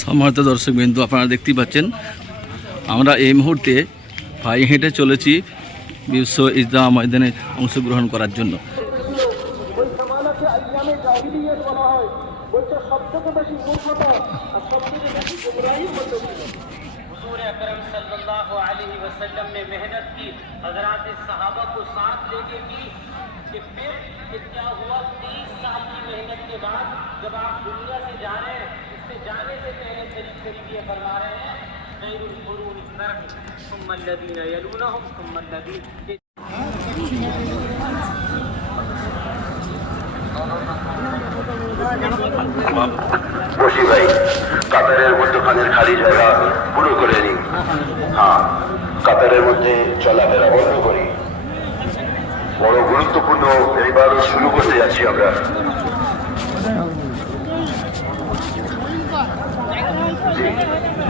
সম্মানিত দর্শক বিন্দু আপনারা দেখতেই পাচ্ছেন আমরা এই মুহূর্তে পায়ে হেঁটে চলেছি বিশ্ব ইজদা ময়দানে অংশগ্রহণ করার জন্য ওই সমানাকে আইয়ামে জাহিলিয়ত বলা হয় বলছে সব থেকে বেশি মূর্খতা আর সব থেকে বেশি গুমরাহি মধ্যে ছিল हुजूर अकरम सल्लल्लाहु अलैहि वसल्लम ने मेहनत की हजरत सहाबा को साथ लेके की कि फिर कि क्या हुआ तीस साल की मेहनत के बाद जब आप दुनिया से जा रहे हैं से जाने से पहले करीब करीब ये फरमा रहे हैं বসি ভাই কাতারের মধ্যখানের খালি জায়গা পুরো করে নিই হ্যাঁ কাতারের মধ্যে চলাফেরা বন্ধ করি বড় গুরুত্বপূর্ণ পরিবার শুরু করতে যাচ্ছি আমরা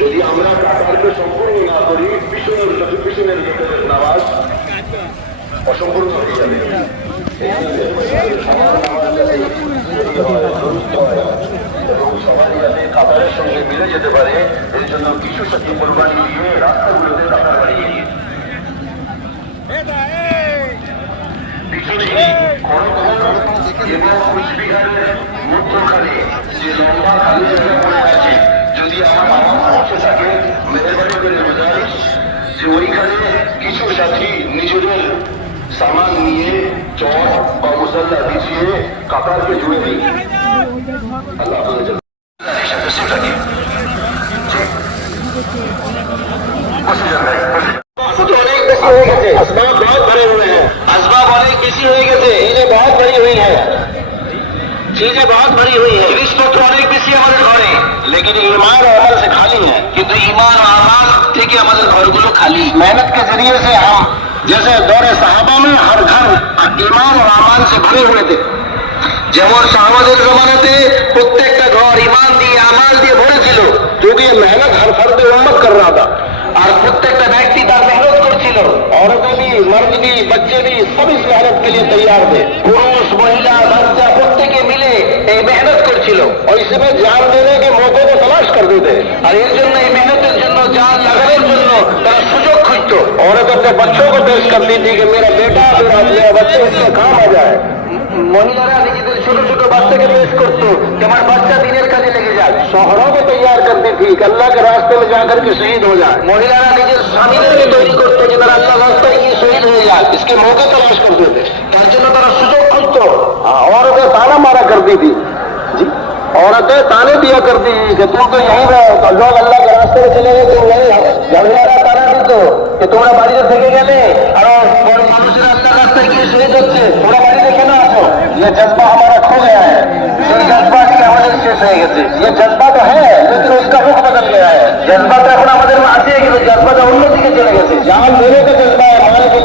যদি আমরা কাতারকে সম্পূর্ণ না করি, পিছনের পিছনের লোকেদের নামাজ অসম্পূর্ণ হয়ে যাবে। এবং সবাই যাতে সঙ্গে মিলে যেতে পারে জন্য এবং যে লম্বা نہ دیجیے قطر کے جڑے بھی۔ اللہ تشریف لگے اسباب بہت بھرے ہوئے ہوئے بہت بھری ہوئی ہیں۔ چیزیں بہت بھری ہوئی ہیں۔ رشوت والے کسی عمل ڈھوڑے لیکن ایمان اور عمل سے خالی ہے کیونکہ ایمان اور عمل، ٹھیک ہے، عمل ڈھوڑ کو خالی۔ محنت کے ذریعے سے ہم থেকে আমাদের ঘরগুলো খালি मेहनत के जरिए से हम जैसे दौरे सहाबा में हर घर ईमान और अमल से भरे हुए थे যেমন সাহাবাদের জমানাতে প্রত্যেকটা ঘর ইমান দিয়ে আমাল দিয়ে ভরেছিল যদি মেহনত হর ফর্দে উম্মত কর रहा था আর প্রত্যেকটা ব্যক্তি তার মেহনত করছিল औरतें भी मर्द भी बच्चे भी सब इस मेहनत के लिए तैयार थे पुरुष महिला बच्चा প্রত্যেকে মিলে এই মেহনত করছিল और इसमें जान देने के मौके को तलाश करते थे আর এর জন্য এই মেহনতের জন্য जान লাগানোর জন্য তারা সুযোগ খুঁজতো کے بچوں کو پیش کرتی تھی کہ میرا بیٹا میرا میرا بچے اس میں کام آ تیار کرتی تھی کہ اللہ کے راستے میں جا کر کے شہید ہو جائے۔ اس کے موقع تلاش کرتے تھے۔ তার জন্য ہاں، عورتیں تانا مارا کرتی تھی۔ جی، عورتیں تانے دیا کرتی کہ تم تو یہیں رہو لوگ اللہ کے راستے میں چلے گئے تم نہیں ہو تھوڑا بڑی سے دیکھے گا نہیں اور جان دینے کا چلتا ہے جان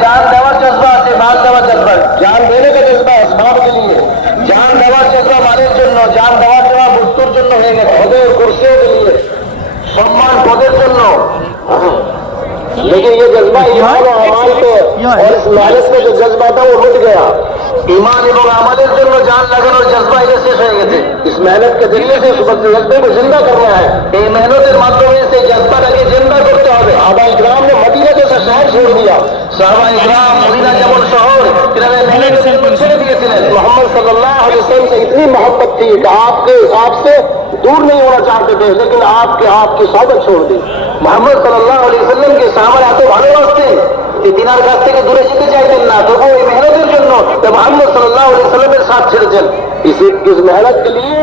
دیوار جذبہ جذبہ جان لینے کا چیز ہے جان دو گئے ہاں۔ لیکن یہ جذبہ ایمان اور عمال پہ اور اس لالچ میں جو جذبہ تھا وہ مٹ گیا۔ ایمان اور عمال اس دن میں جان لگن اور جذبہ یہ سے سہیں گے۔ تھے اس محنت کے ذریعے سے اس وقت جذبے کو زندہ کر رہا ہے۔ یہ محنت کے مادھیم سے جذبہ لگے زندہ کرتے ہوئے آبا اکرام نے مدینہ جیسا شہر چھوڑ دیا۔ صحابہ اکرام مدینہ جب الشہر محمد صلی اللہ علیہ وسلم سے اتنی محبت تھی کہ آپ کے حساب سے دور نہیں ہونا چاہتے تھے لیکن آپ کے آپ کی صحبت چھوڑ دی۔ মোহাম্মদ সাল্লাহ আলী সাল্লামকে সাহাবার এত ভালোবাসতেন যে তিনার কাছ থেকে দূরে যেতে চাইতেন না তবু এই মেহনতের জন্য মোহাম্মদ সাল্লাহ আলী সাল্লামের সাথ ছেড়েছেন इसी इस मेहनत के लिए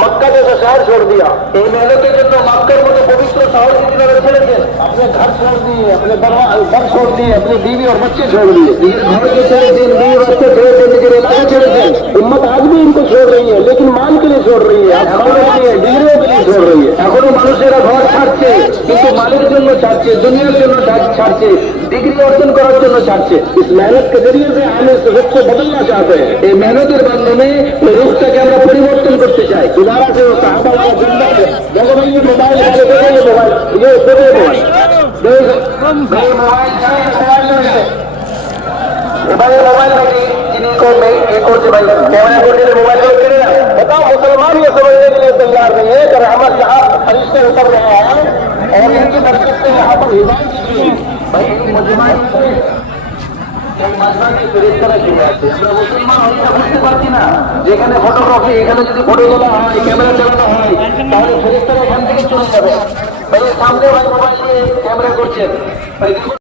मक्का जैसा शहर छोड़ दिया এই মেহনতের জন্য মক্কার মতো পবিত্র শহরকে কিভাবে ছেড়েছেন अपने घर छोड़ दिए अपने दरवा- घर छोड़ दिए अपनी बीवी और बच्चे छोड़ दिए নিজের ঘরকে ছেড়েছেন बीवी बच्चे ছেড়েছেন নিজের এলাকা কিন্তু মালের জন্য ছাড়ছে দুনিয়ার জন্য ছাড়- ছাড়ছে ডিগ্রি অর্জন করার জন্য ছাড়ছে इस मेहनत के जरिए से हम इस रुख को बदलना चाहते हैं এই মেহনতের মাধ্যমে ওই রুখটাকে আমরা পরিবর্তন করতে চাই दोबारा से वो साहबा वाला जिंदा है देखो भाई ये मोबाइल है देखो ये मोबाइल ये देखो ये मोबाइल देखो भाई मोबाइल है मोबाइल नहीं है এবারে মোবাইল নাকি जिनको मैं एक और भाई कैमरा को लिए मोबाइल यूज करे ना बताओ मुसलमान ये समझने के लिए तैयार नहीं है कि रहमत यहाँ फरिश्ते उतर रहे हैं और इनकी बरकत से यहाँ पर हिदायत की गई है। भाई मुसलमान এই মাঝমাঝি ফেরেশতারা চলে আসে। আমরা মুসলমান হই না বুঝতে পারছি না যেখানে ফটোগ্রাফি এখানে যদি ফটো তোলা হয় ক্যামেরা চালানো হয় তাহলে ফেরেশতারা এখান থেকে চলে যাবে ভাই সামনে ভাই মোবাইল দিয়ে ক্যামেরা করছেন ভাই দেখুন